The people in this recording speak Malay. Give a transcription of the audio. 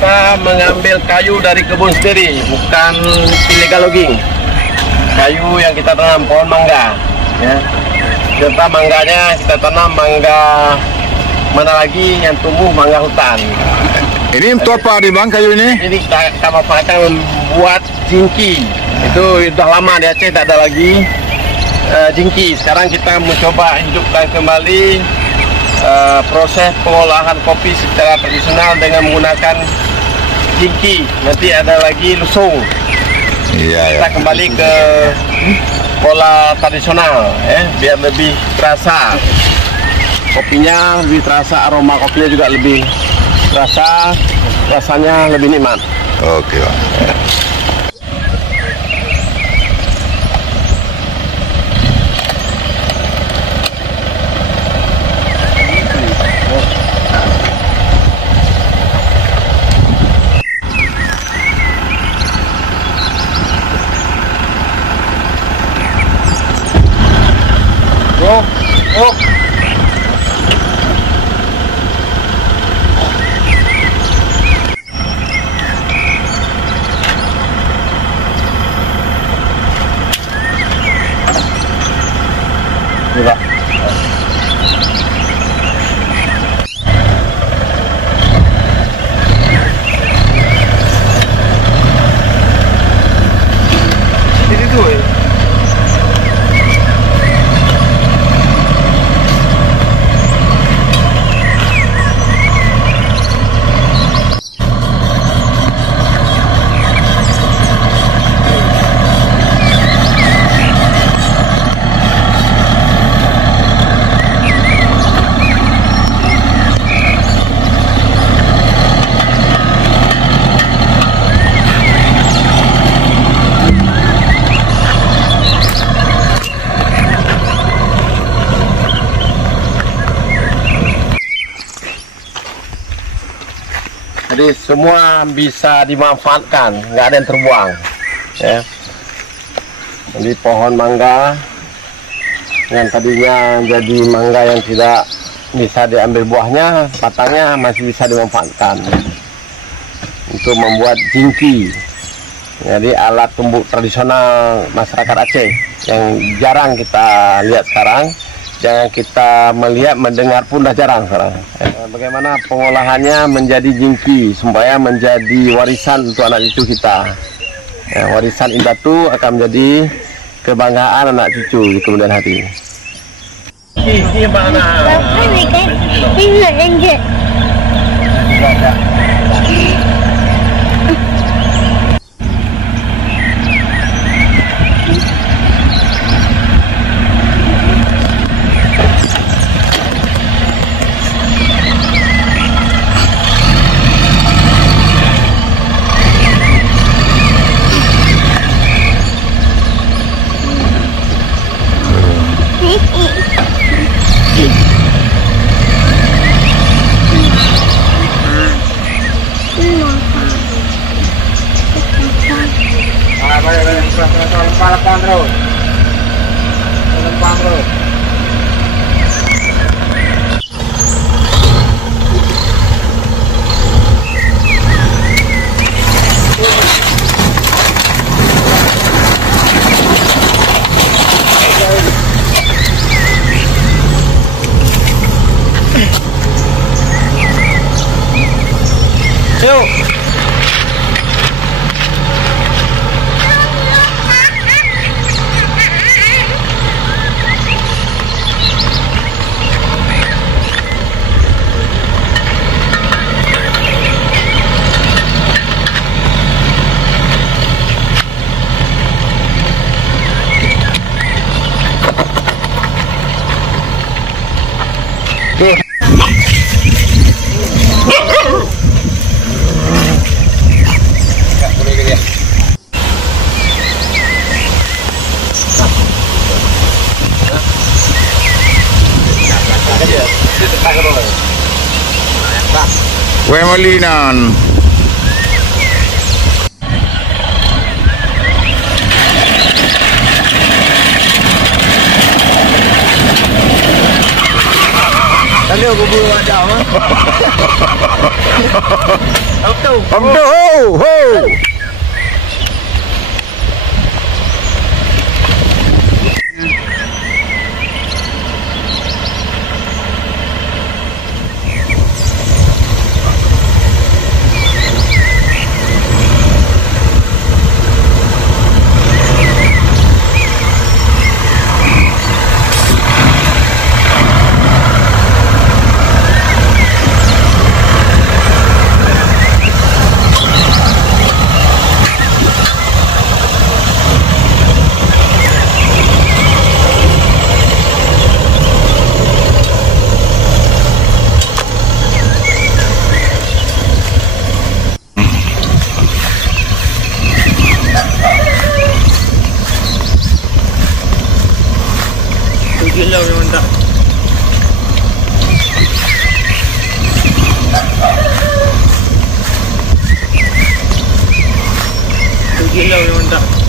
kita mengambil kayu dari kebun sendiri, bukan illegal logging. Kayu yang kita tanam, pohon mangga. Ya. Serta mangganya kita tanam mangga mana lagi yang tumbuh, mangga hutan. Ini untuk apa di bang kayu ini? Ini kita manfaatkan membuat jingki. Itu sudah lama di Aceh tak ada lagi jingki. Sekarang kita mencoba hidupkan kembali proses pengolahan kopi secara tradisional dengan menggunakan jingki. Nanti ada lagi lusung. Iya. Kita kembali ke pola tradisional, biar lebih terasa. Kopinya lebih terasa, aroma kopinya juga lebih terasa, rasanya lebih nikmat. Oke bang. Juga. Ini tuh. Jadi semua bisa dimanfaatkan, nggak ada yang terbuang. Ya. Jadi pohon mangga yang tadinya jadi mangga yang tidak bisa diambil buahnya, batangnya masih bisa dimanfaatkan untuk membuat jingki. Jadi alat tumbuk tradisional masyarakat Aceh yang jarang kita lihat sekarang. Jangan kita melihat, mendengar pun dah jarang sekarang. Bagaimana pengolahannya menjadi jingki supaya menjadi warisan untuk anak cucu kita. Ya, warisan indah itu akan menjadi kebanggaan anak cucu di kemudian hari. Ini mana? Wemolinan. Dan Mana kubur wadah mah? Betul. Ho, ho. Gila memang tak. Gila memang tak.